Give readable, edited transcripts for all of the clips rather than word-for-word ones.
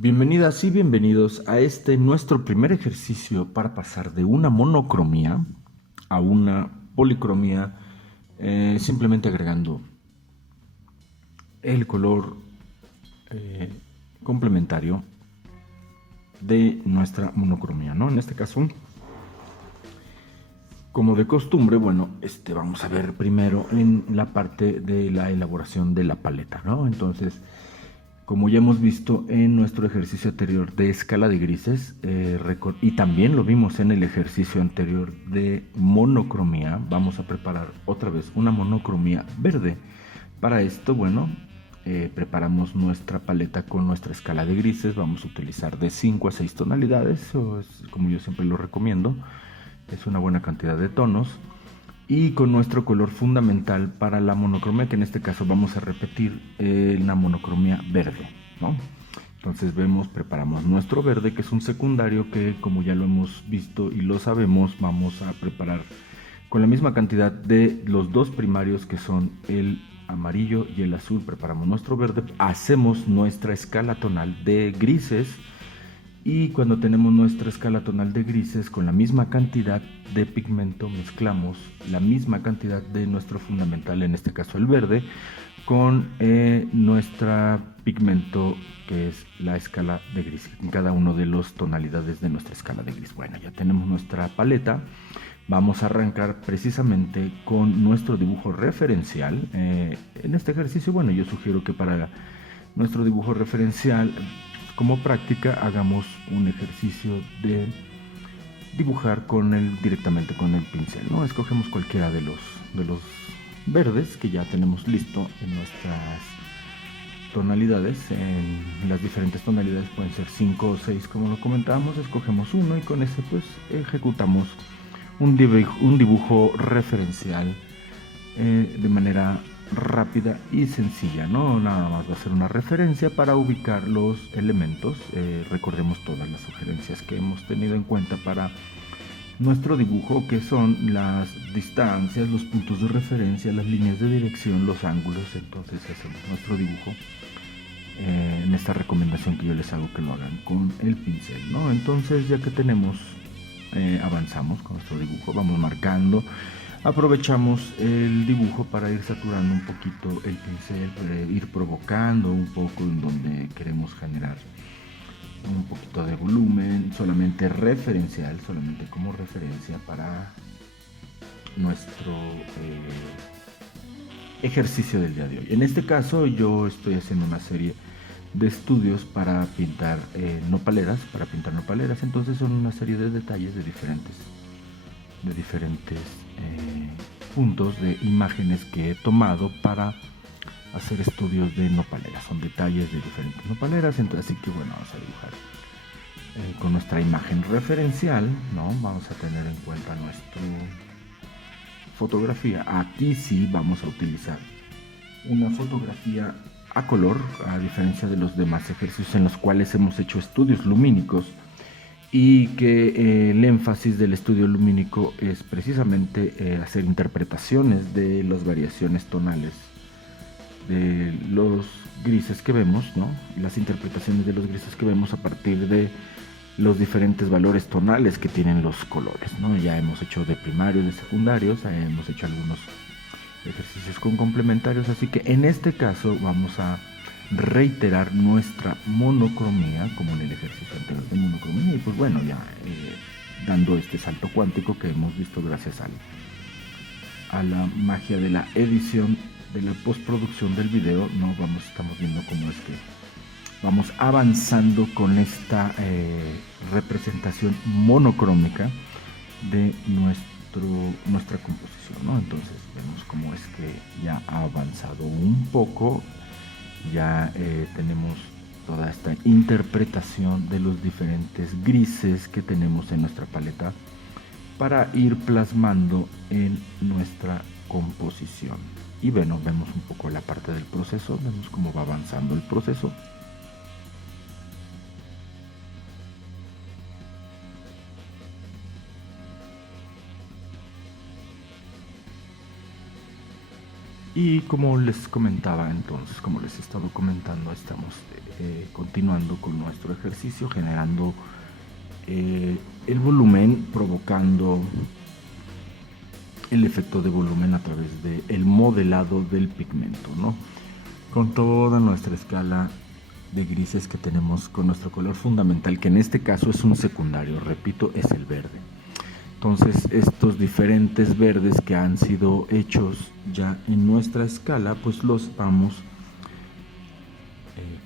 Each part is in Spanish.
Bienvenidas y bienvenidos a nuestro primer ejercicio para pasar de una monocromía a una policromía, simplemente agregando el color eh, complementario de nuestra monocromía, ¿no? En este caso, como de costumbre, bueno, vamos a ver primero en la parte de la elaboración de la paleta, ¿no? Entonces, como ya hemos visto en nuestro ejercicio anterior de escala de grises, y también lo vimos en el ejercicio anterior de monocromía, vamos a preparar otra vez una monocromía verde. Para esto, bueno, preparamos nuestra paleta con nuestra escala de grises. Vamos a utilizar de 5 a 6 tonalidades, como yo siempre lo recomiendo. Es una buena cantidad de tonos. Y con nuestro color fundamental para la monocromía, que en este caso vamos a repetir la monocromía verde, ¿no? Entonces preparamos nuestro verde, que es un secundario que, como ya lo hemos visto y lo sabemos, vamos a preparar con la misma cantidad de los dos primarios, que son el amarillo y el azul. Preparamos nuestro verde, hacemos nuestra escala tonal de grises, y cuando tenemos nuestra escala tonal de grises con la misma cantidad de pigmento, mezclamos la misma cantidad de nuestro fundamental, en este caso el verde, con nuestra pigmento, que es la escala de gris, en cada uno de las tonalidades de nuestra escala de gris. Bueno, ya tenemos nuestra paleta. Vamos a arrancar precisamente con nuestro dibujo referencial. En este ejercicio, bueno, yo sugiero que para nuestro dibujo referencial, como práctica, hagamos un ejercicio de dibujar directamente con el pincel, ¿no? Escogemos cualquiera de los verdes que ya tenemos listo en nuestras tonalidades. En las diferentes tonalidades pueden ser 5 o 6, como lo comentábamos. Escogemos uno y con ese pues ejecutamos un dibujo referencial de manera rápida y sencilla, ¿no? Nada más va a ser una referencia para ubicar los elementos. Recordemos todas las sugerencias que hemos tenido en cuenta para nuestro dibujo, que son las distancias, los puntos de referencia, las líneas de dirección, los ángulos. Entonces hacemos nuestro dibujo en esta recomendación que yo les hago, que lo hagan con el pincel, ¿no? Entonces, ya que avanzamos con nuestro dibujo, vamos marcando. Aprovechamos el dibujo para ir saturando un poquito el pincel, para ir provocando un poco en donde queremos generar un poquito de volumen, solamente referencial, solamente como referencia para nuestro ejercicio del día de hoy. En este caso, yo estoy haciendo una serie de estudios para pintar nopaleras, entonces son una serie de detalles de diferentes puntos de imágenes que he tomado para hacer estudios de nopaleras. Son detalles de diferentes nopaleras. Entonces, así que bueno, vamos a dibujar con nuestra imagen referencial, ¿no? Vamos a tener en cuenta nuestra fotografía. Aquí sí vamos a utilizar una fotografía a color, a diferencia de los demás ejercicios en los cuales hemos hecho estudios lumínicos, y que el énfasis del estudio lumínico es precisamente hacer interpretaciones de las variaciones tonales de los grises que vemos, ¿no? Las interpretaciones de los grises que vemos a partir de los diferentes valores tonales que tienen los colores, ¿no? Ya hemos hecho de primarios, de secundarios, hemos hecho algunos ejercicios con complementarios, así que en este caso vamos a reiterar nuestra monocromía como en el ejercicio anterior de monocromía. Y pues bueno, ya dando este salto cuántico que hemos visto gracias a la magia de la edición, de la postproducción del video, ¿no? Estamos viendo cómo es que vamos avanzando con esta representación monocrómica de nuestra composición, ¿no? Entonces vemos cómo es que ya ha avanzado un poco. Ya tenemos toda esta interpretación de los diferentes grises que tenemos en nuestra paleta para ir plasmando en nuestra composición. Y bueno, vemos un poco la parte del proceso, vemos cómo va avanzando el proceso. Y como les comentaba entonces, como les he estado comentando, estamos continuando con nuestro ejercicio, generando el volumen, provocando el efecto de volumen a través del modelado del pigmento, ¿no? Con toda nuestra escala de grises que tenemos con nuestro color fundamental, que en este caso es un secundario, repito, es el verde. Entonces estos diferentes verdes que han sido hechos ya en nuestra escala, pues los vamos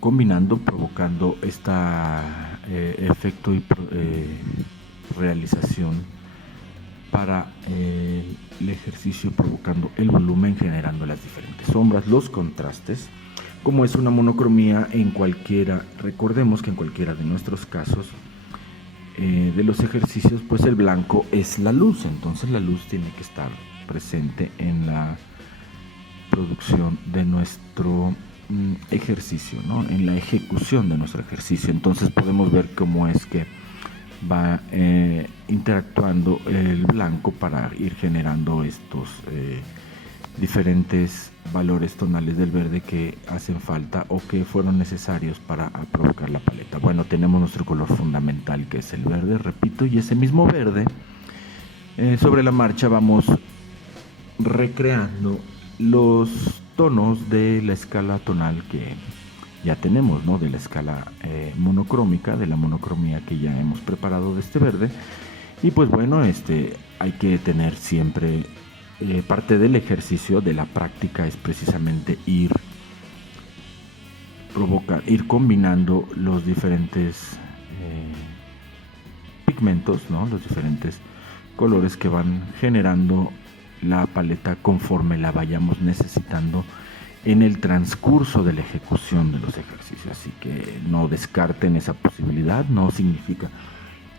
combinando, provocando este efecto y realización para el ejercicio, provocando el volumen, generando las diferentes sombras, los contrastes. Como es una monocromía, recordemos que en cualquiera de nuestros casos de los ejercicios, pues el blanco es la luz, entonces la luz tiene que estar presente en la producción de nuestro ejercicio, ¿no? En la ejecución de nuestro ejercicio. Entonces podemos ver cómo es que va interactuando el blanco para ir generando estos diferentes valores tonales del verde que hacen falta o que fueron necesarios para provocar la paleta. Bueno, tenemos nuestro color fundamental, que es el verde, repito, y ese mismo verde sobre la marcha vamos recreando los tonos de la escala tonal que ya tenemos, ¿no? De la escala monocrómica, de la monocromía que ya hemos preparado de este verde. Y pues bueno, hay que tener siempre parte del ejercicio, de la práctica, es precisamente ir combinando los diferentes pigmentos, ¿no? Los diferentes colores que van generando la paleta conforme la vayamos necesitando en el transcurso de la ejecución de los ejercicios. Así que no descarten esa posibilidad. No significa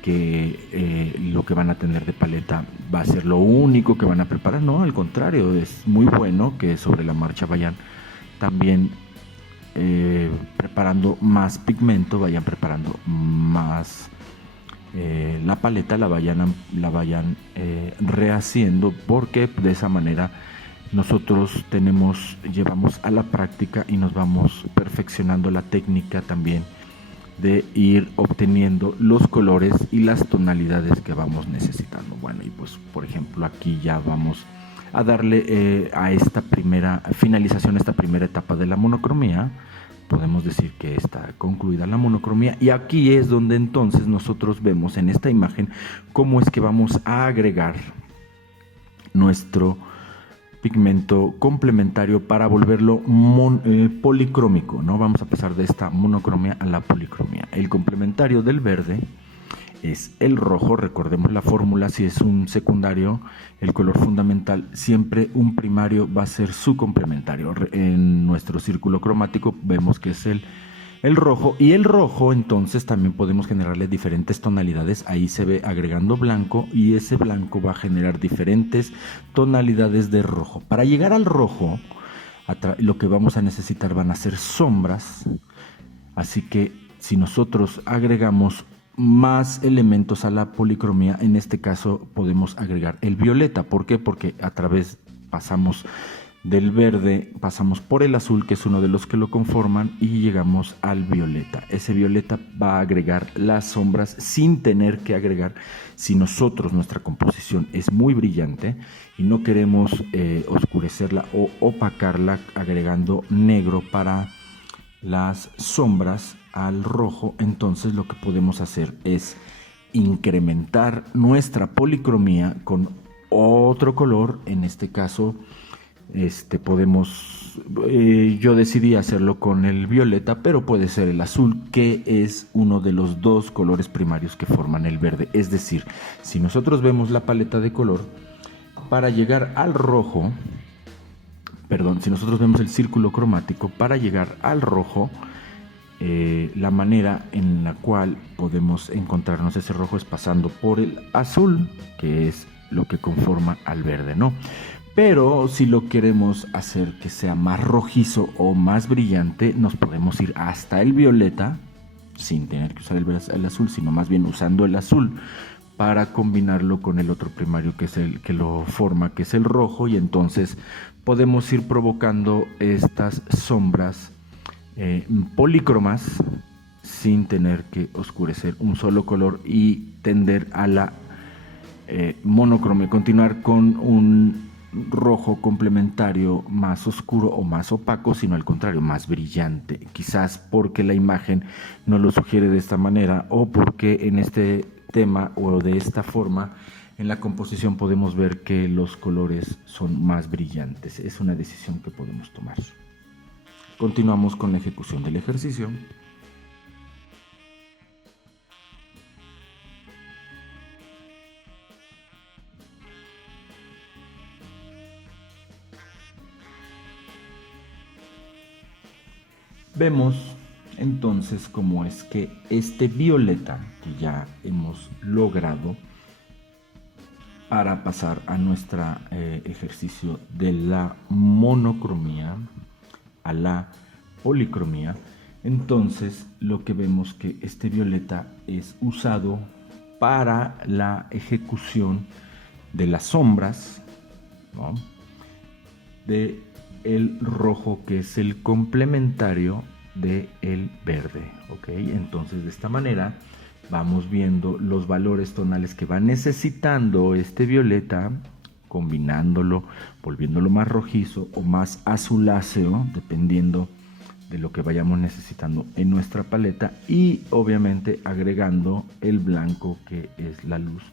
que lo que van a tener de paleta va a ser lo único que van a preparar, no, al contrario, es muy bueno que sobre la marcha vayan también preparando más pigmento, vayan preparando más la paleta, la vayan rehaciendo, porque de esa manera nosotros llevamos a la práctica y nos vamos perfeccionando la técnica también de ir obteniendo los colores y las tonalidades que vamos necesitando. Bueno, y pues por ejemplo aquí ya vamos a darle a esta primera finalización, esta primera etapa de la monocromía. Podemos decir que está concluida la monocromía, y aquí es donde entonces nosotros vemos en esta imagen cómo es que vamos a agregar nuestro pigmento complementario para volverlo policrómico, ¿no? Vamos a pasar de esta monocromía a la policromía. El complementario del verde es el rojo. Recordemos la fórmula: si es un secundario, el color fundamental, siempre un primario va a ser su complementario. En nuestro círculo cromático vemos que es el rojo, y el rojo entonces también podemos generarle diferentes tonalidades. Ahí se ve agregando blanco, y ese blanco va a generar diferentes tonalidades de rojo. Para llegar al rojo, lo que vamos a necesitar van a ser sombras. Así que si nosotros agregamos más elementos a la policromía, en este caso podemos agregar el violeta. ¿Por qué? Porque pasamos del verde, pasamos por el azul, que es uno de los que lo conforman, y llegamos al violeta. Ese violeta va a agregar las sombras sin tener que agregar. Si nuestra composición es muy brillante y no queremos oscurecerla o opacarla agregando negro para las sombras al rojo, entonces lo que podemos hacer es incrementar nuestra policromía con otro color. En este caso yo decidí hacerlo con el violeta, pero puede ser el azul, que es uno de los dos colores primarios que forman el verde. Es decir, si nosotros vemos la paleta de color, para llegar al rojo, si nosotros vemos el círculo cromático, para llegar al rojo, la manera en la cual podemos encontrarnos ese rojo es pasando por el azul, que es lo que conforma al verde, ¿no? Pero si lo queremos hacer que sea más rojizo o más brillante, nos podemos ir hasta el violeta, sin tener que usar el azul, sino más bien usando el azul para combinarlo con el otro primario que es el que lo forma, que es el rojo, y entonces podemos ir provocando estas sombras polícromas sin tener que oscurecer un solo color y tender a la monocromia, continuar con un rojo complementario más oscuro o más opaco, sino al contrario, más brillante, quizás porque la imagen no lo sugiere de esta manera o porque en este tema o de esta forma en la composición podemos ver que los colores son más brillantes. Es una decisión que podemos tomar. Continuamos con la ejecución del ejercicio. Vemos entonces cómo es que este violeta que ya hemos logrado para pasar a nuestro ejercicio de la monocromía a la policromía, entonces lo que vemos que este violeta es usado para la ejecución de las sombras, ¿no?, de el rojo, que es el complementario del verde, ¿ok? Entonces de esta manera vamos viendo los valores tonales que va necesitando este violeta, combinándolo, volviéndolo más rojizo o más azuláceo, dependiendo de lo que vayamos necesitando en nuestra paleta, y obviamente agregando el blanco, que es la luz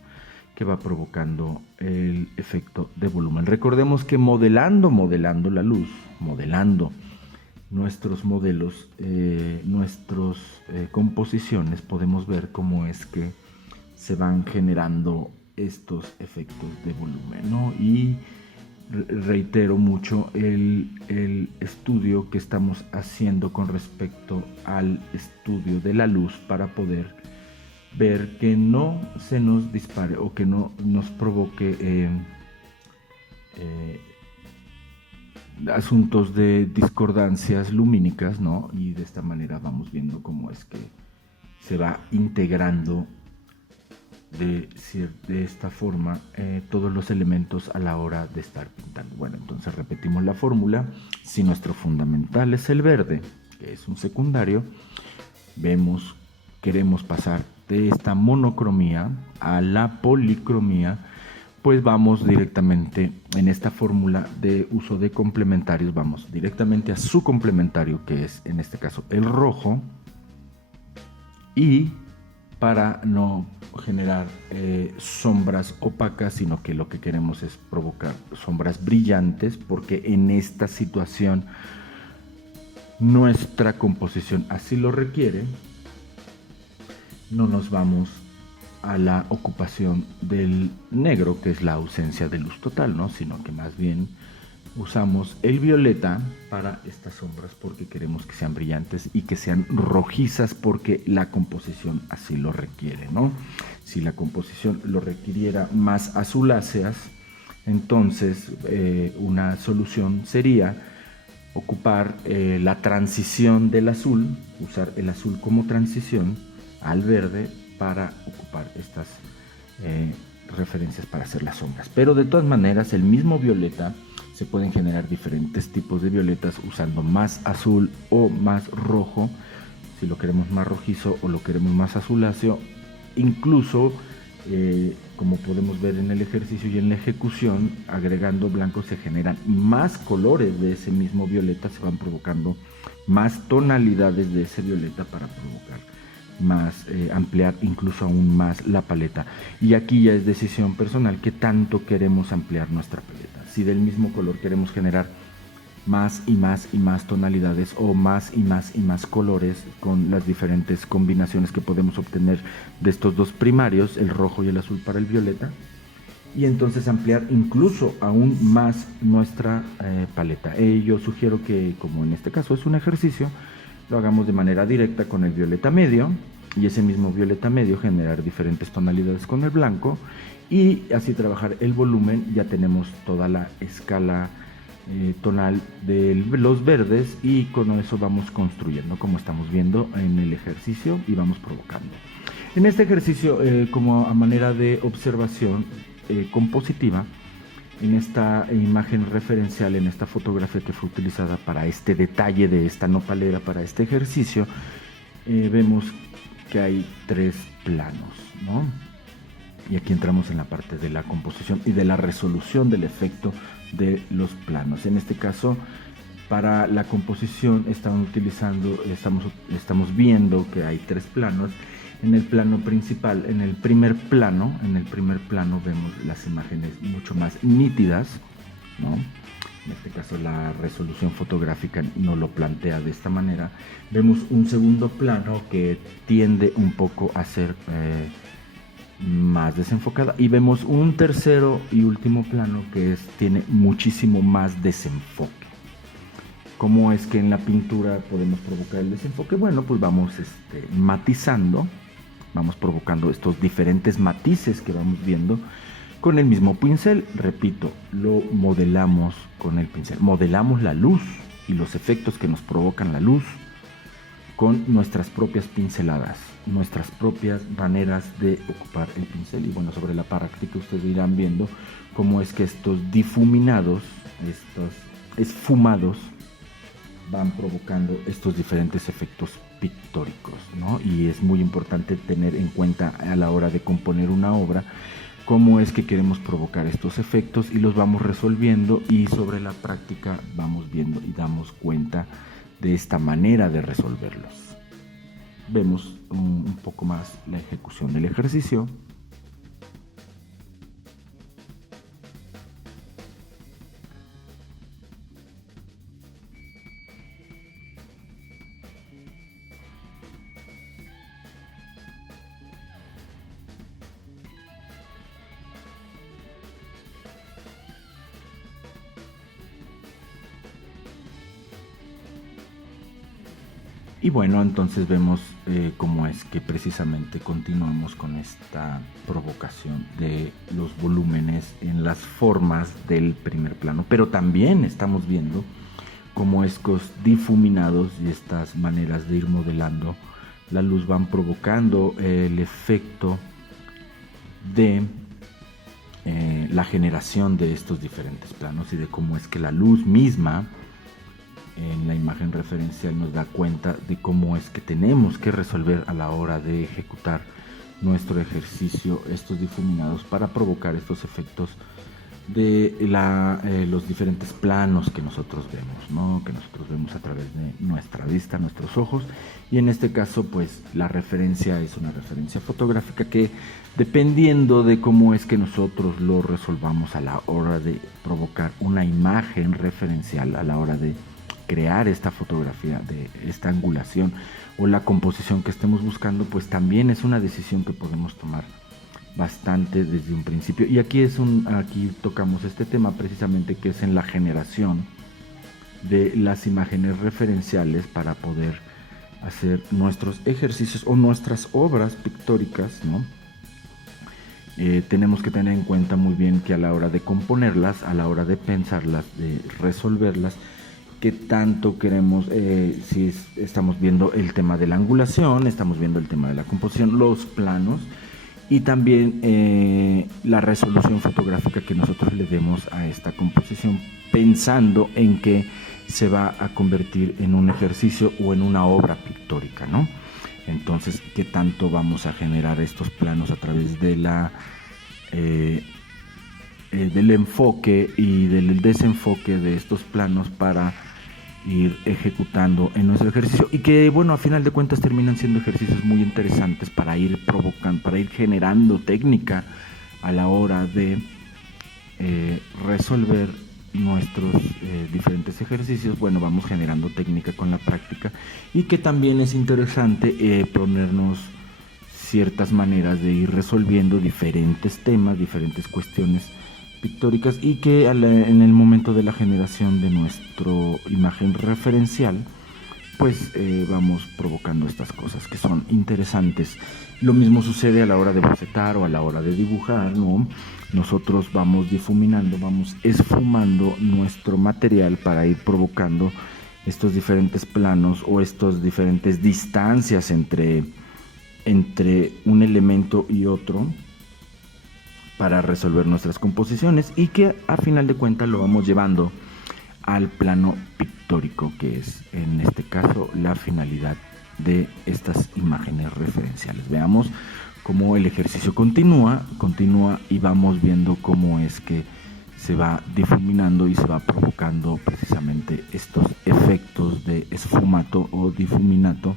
que va provocando el efecto de volumen. Recordemos que modelando la luz, modelando nuestros modelos, nuestras composiciones, podemos ver cómo es que se van generando estos efectos de volumen, ¿no? Y reitero mucho el estudio que estamos haciendo con respecto al estudio de la luz para poder ver que no se nos dispare o que no nos provoque asuntos de discordancias lumínicas, ¿no? Y de esta manera vamos viendo cómo es que se va integrando de esta forma todos los elementos a la hora de estar pintando. Bueno, entonces repetimos la fórmula. Si nuestro fundamental es el verde, que es un secundario, queremos pasar de esta monocromía a la policromía, pues vamos directamente en esta fórmula de uso de complementarios, vamos directamente a su complementario, que es en este caso el rojo, y para no generar sombras opacas, sino que lo que queremos es provocar sombras brillantes, porque en esta situación nuestra composición así lo requiere, no nos vamos a la ocupación del negro, que es la ausencia de luz total, ¿no?, sino que más bien usamos el violeta para estas sombras porque queremos que sean brillantes y que sean rojizas porque la composición así lo requiere, ¿no? Si la composición lo requiriera más azuláceas, entonces una solución sería ocupar la transición del azul, usar el azul como transición al verde para ocupar estas referencias para hacer las sombras. Pero de todas maneras, el mismo violeta, se pueden generar diferentes tipos de violetas usando más azul o más rojo, si lo queremos más rojizo o lo queremos más azuláceo. Incluso, como podemos ver en el ejercicio y en la ejecución, agregando blanco se generan más colores de ese mismo violeta, se van provocando más tonalidades de ese violeta para provocar más, ampliar incluso aún más la paleta. Y aquí ya es decisión personal qué tanto queremos ampliar nuestra paleta. Si del mismo color queremos generar más y más y más tonalidades o más y más y más colores con las diferentes combinaciones que podemos obtener de estos dos primarios, el rojo y el azul para el violeta, y entonces ampliar incluso aún más nuestra paleta. Yo sugiero que, como en este caso es un ejercicio, lo hagamos de manera directa con el violeta medio, y ese mismo violeta medio generar diferentes tonalidades con el blanco, y así trabajar el volumen. Ya tenemos toda la escala tonal de los verdes, y con eso vamos construyendo como estamos viendo en el ejercicio y vamos provocando. En este ejercicio, como a manera de observación compositiva, en esta imagen referencial, en esta fotografía que fue utilizada para este detalle de esta nopalera, para este ejercicio, vemos que hay 3 planos, ¿no? Y aquí entramos en la parte de la composición y de la resolución del efecto de los planos. En este caso, para la composición estamos viendo que hay 3 planos. En el plano principal, en el primer plano vemos las imágenes mucho más nítidas, ¿no? En este caso la resolución fotográfica no lo plantea de esta manera. Vemos un segundo plano que tiende un poco a ser más desenfocada, y vemos un tercero y último plano que tiene muchísimo más desenfoque. ¿Cómo es que en la pintura podemos provocar el desenfoque? Bueno, pues vamos matizando, vamos provocando estos diferentes matices que vamos viendo con el mismo pincel. Repito, lo modelamos con el pincel. Modelamos la luz y los efectos que nos provocan la luz con nuestras propias pinceladas, nuestras propias maneras de ocupar el pincel. Y bueno, sobre la práctica ustedes irán viendo cómo es que estos difuminados, estos esfumados, van provocando estos diferentes efectos pictóricos, ¿no? Y es muy importante tener en cuenta a la hora de componer una obra cómo es que queremos provocar estos efectos, y los vamos resolviendo, y sobre la práctica vamos viendo y damos cuenta de esta manera de resolverlos. Vemos un poco más la ejecución del ejercicio. Y bueno, entonces vemos cómo es que precisamente continuamos con esta provocación de los volúmenes en las formas del primer plano, pero también estamos viendo cómo estos difuminados y estas maneras de ir modelando la luz van provocando el efecto de la generación de estos diferentes planos, y de cómo es que la luz misma en la imagen referencial nos da cuenta de cómo es que tenemos que resolver a la hora de ejecutar nuestro ejercicio estos difuminados para provocar estos efectos de los diferentes planos que nosotros vemos, ¿no? Que nosotros vemos a través de nuestra vista, nuestros ojos. Y en este caso, pues la referencia es una referencia fotográfica que, dependiendo de cómo es que nosotros lo resolvamos a la hora de provocar una imagen referencial, a la hora de crear esta fotografía, de esta angulación o la composición que estemos buscando, pues también es una decisión que podemos tomar bastante desde un principio. Y aquí tocamos este tema precisamente, que es en la generación de las imágenes referenciales para poder hacer nuestros ejercicios o nuestras obras pictóricas, ¿no? Tenemos que tener en cuenta muy bien que a la hora de componerlas, a la hora de pensarlas, de resolverlas, qué tanto queremos, si estamos viendo el tema de la angulación, estamos viendo el tema de la composición, los planos, y también la resolución fotográfica que nosotros le demos a esta composición, pensando en que se va a convertir en un ejercicio o en una obra pictórica, ¿no? Entonces, ¿qué tanto vamos a generar estos planos a través de del enfoque y del desenfoque de estos planos para ir ejecutando en nuestro ejercicio? Y que, bueno, a final de cuentas terminan siendo ejercicios muy interesantes para ir provocando, para ir generando técnica a la hora de resolver nuestros diferentes ejercicios. Bueno, vamos generando técnica con la práctica, y que también es interesante ponernos ciertas maneras de ir resolviendo diferentes temas, diferentes cuestiones pictóricas, y que en el momento de la generación de nuestra imagen referencial, pues vamos provocando estas cosas que son interesantes. Lo mismo sucede a la hora de bocetar o a la hora de dibujar, ¿no? Nosotros vamos difuminando, vamos esfumando nuestro material para ir provocando estos diferentes planos o estas diferentes distancias entre entre un elemento y otro para resolver nuestras composiciones y que a final de cuentas lo vamos llevando al plano pictórico, que es en este caso la finalidad de estas imágenes referenciales. Veamos cómo el ejercicio continúa y vamos viendo cómo es que se va difuminando y se va provocando precisamente estos efectos de esfumato o difuminato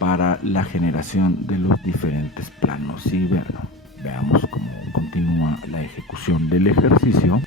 para la generación de los diferentes planos. Y veamos cómo continúa la ejecución del ejercicio.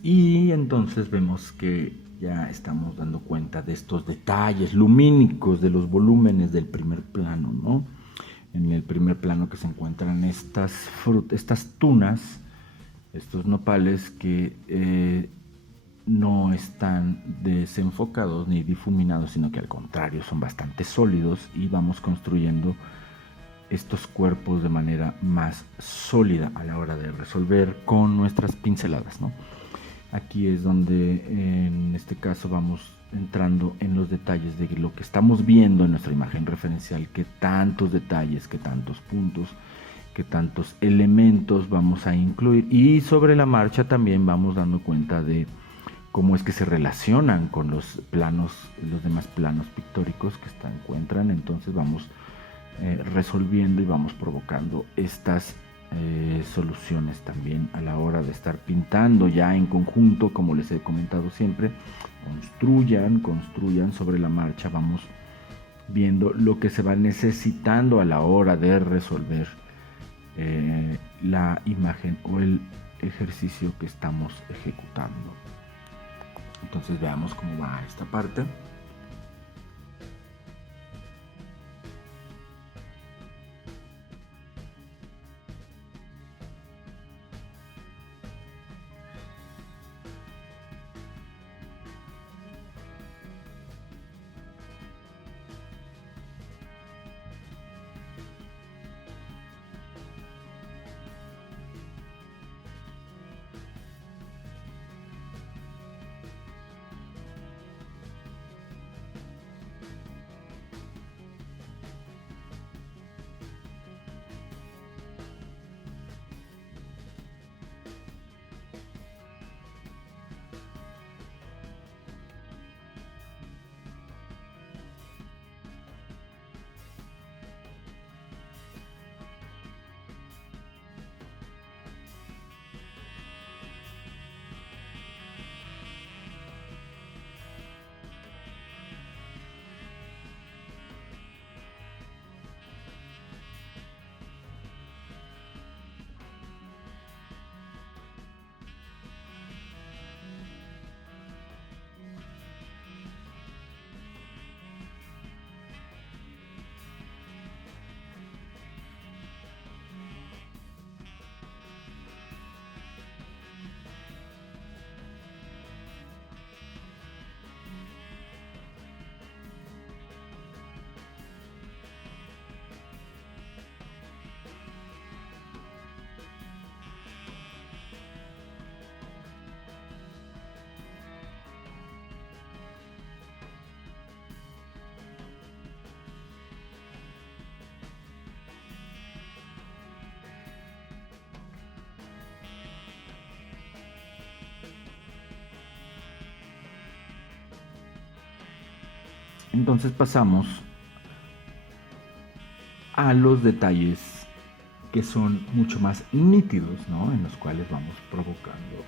Y entonces vemos que ya estamos dando cuenta de estos detalles lumínicos de los volúmenes del primer plano, ¿no? En el primer plano que se encuentran estas tunas, estos nopales que no están desenfocados ni difuminados, sino que al contrario son bastante sólidos, y vamos construyendo estos cuerpos de manera más sólida a la hora de resolver con nuestras pinceladas, ¿no? Aquí es donde en este caso vamos entrando en los detalles de lo que estamos viendo en nuestra imagen referencial, qué tantos detalles, qué tantos puntos, qué tantos elementos vamos a incluir, y sobre la marcha también vamos dando cuenta de cómo es que se relacionan con los planos, los demás planos pictóricos que se encuentran. Entonces vamos resolviendo y vamos provocando estas soluciones también a la hora de estar pintando ya en conjunto, como les he comentado siempre. Construyan sobre la marcha, vamos viendo lo que se va necesitando a la hora de resolver la imagen o el ejercicio que estamos ejecutando. Entonces veamos cómo va esta parte. Entonces pasamos a los detalles que son mucho más nítidos, ¿no? En los cuales vamos provocando,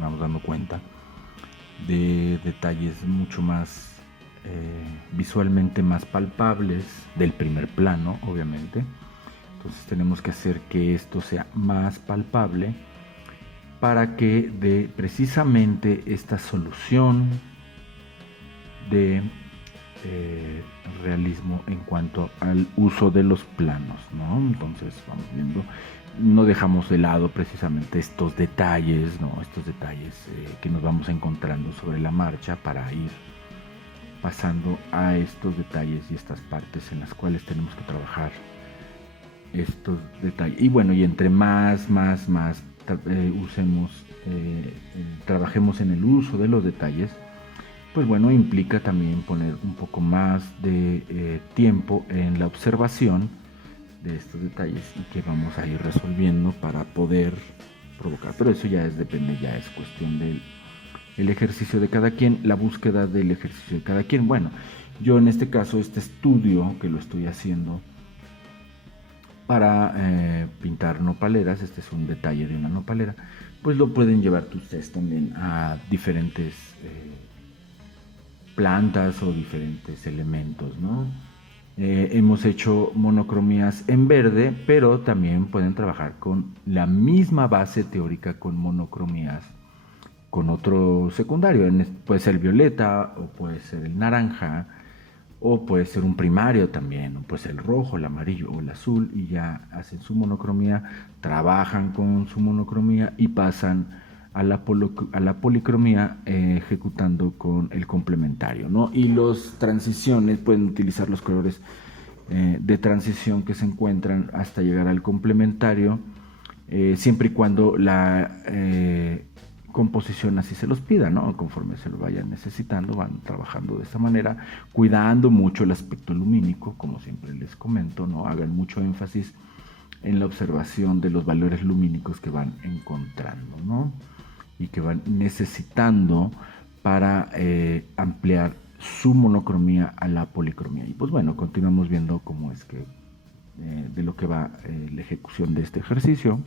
vamos dando cuenta de detalles mucho más visualmente más palpables del primer plano, obviamente. Entonces tenemos que hacer que esto sea más palpable para que dé precisamente esta solución de realismo en cuanto al uso de los planos, ¿no? Entonces vamos viendo, no dejamos de lado precisamente estos detalles, ¿no? Estos detalles que nos vamos encontrando sobre la marcha para ir pasando a estos detalles y estas partes en las cuales tenemos que trabajar estos detalles. Y bueno, y entre más trabajemos en el uso de los detalles, pues bueno, implica también poner un poco más de tiempo en la observación de estos detalles y que vamos a ir resolviendo para poder provocar. Pero eso ya depende, ya es cuestión del el ejercicio de cada quien, la búsqueda del ejercicio de cada quien. Bueno, yo en este caso, este estudio que lo estoy haciendo para pintar nopaleras, este es un detalle de una nopalera, pues lo pueden llevar ustedes también a diferentes plantas o diferentes elementos, ¿no? Hemos hecho monocromías en verde, pero también pueden trabajar con la misma base teórica con monocromías con otro secundario. Puede ser violeta o puede ser el naranja o puede ser un primario también, o puede ser el rojo, el amarillo o el azul, y ya hacen su monocromía, trabajan con su monocromía y pasan a la policromía ejecutando con el complementario, ¿no? Y los transiciones pueden utilizar los colores de transición que se encuentran hasta llegar al complementario, siempre y cuando la composición así se los pida, ¿no? Conforme se lo vayan necesitando, van trabajando de esta manera, cuidando mucho el aspecto lumínico, como siempre les comento, ¿no? Hagan mucho énfasis en la observación de los valores lumínicos que van encontrando, ¿no? Y que van necesitando para ampliar su monocromía a la policromía. Y pues bueno, continuamos viendo cómo es que de lo que va la ejecución de este ejercicio.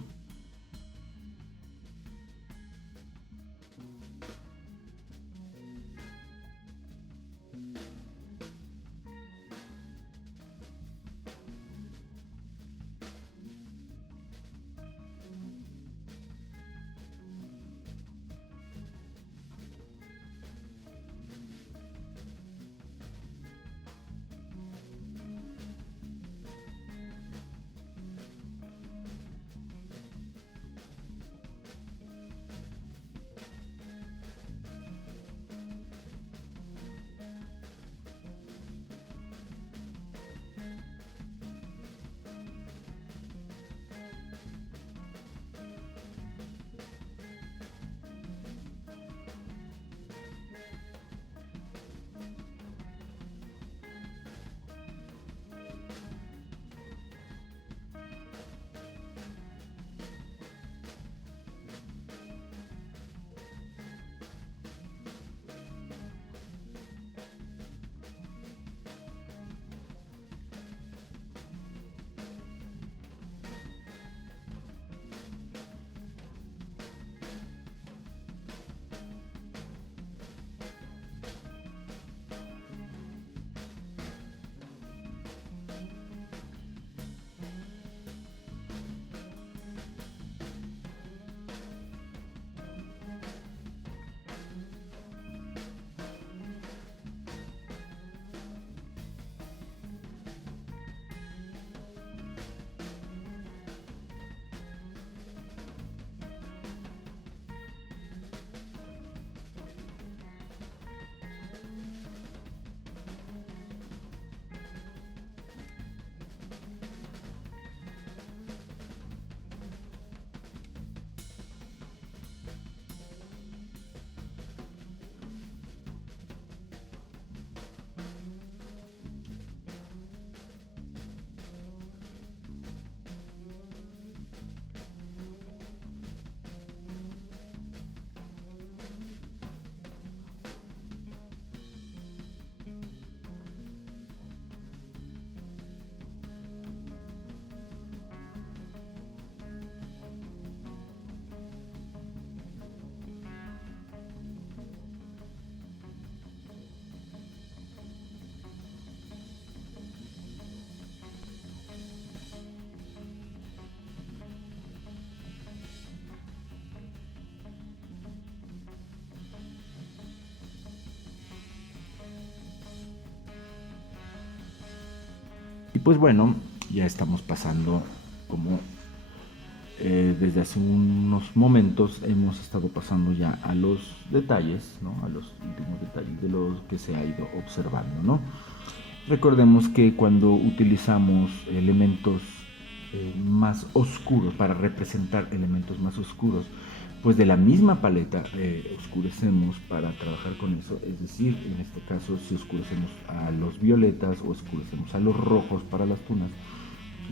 pues bueno, ya estamos pasando como desde hace unos momentos hemos estado pasando ya a los detalles, ¿no? A los últimos detalles de lo que se ha ido observando, ¿no? Recordemos que cuando utilizamos elementos más oscuros para representar elementos más oscuros, pues de la misma paleta oscurecemos para trabajar con eso. Es decir, en este caso, si oscurecemos a los violetas o oscurecemos a los rojos para las tunas,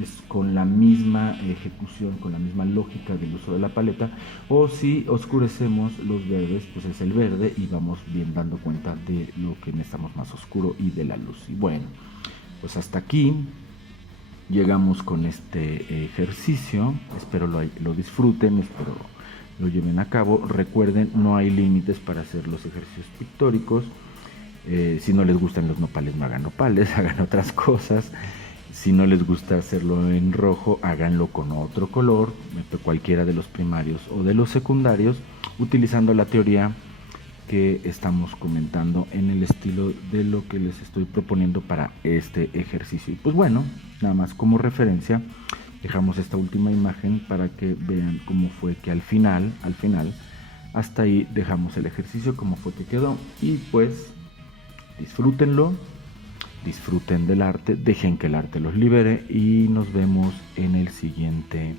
es con la misma ejecución, con la misma lógica del uso de la paleta. O si oscurecemos los verdes, pues es el verde y vamos bien dando cuenta de lo que necesitamos más oscuro y de la luz. Y bueno, pues hasta aquí llegamos con este ejercicio. Espero lo disfruten, espero lo lleven a cabo. Recuerden, no hay límites para hacer los ejercicios pictóricos. Si no les gustan los nopales, no hagan nopales, hagan otras cosas. Si no les gusta hacerlo en rojo, háganlo con otro color, cualquiera de los primarios o de los secundarios, utilizando la teoría que estamos comentando en el estilo de lo que les estoy proponiendo para este ejercicio. Y pues bueno, nada más como referencia, dejamos esta última imagen para que vean cómo fue que al final, hasta ahí dejamos el ejercicio, cómo fue que quedó. Y pues disfrútenlo. Disfruten del arte, dejen que el arte los libere y nos vemos en el siguiente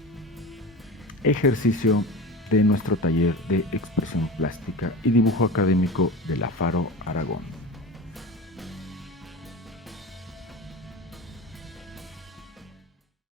ejercicio de nuestro taller de expresión plástica y dibujo académico de la Faro Aragón.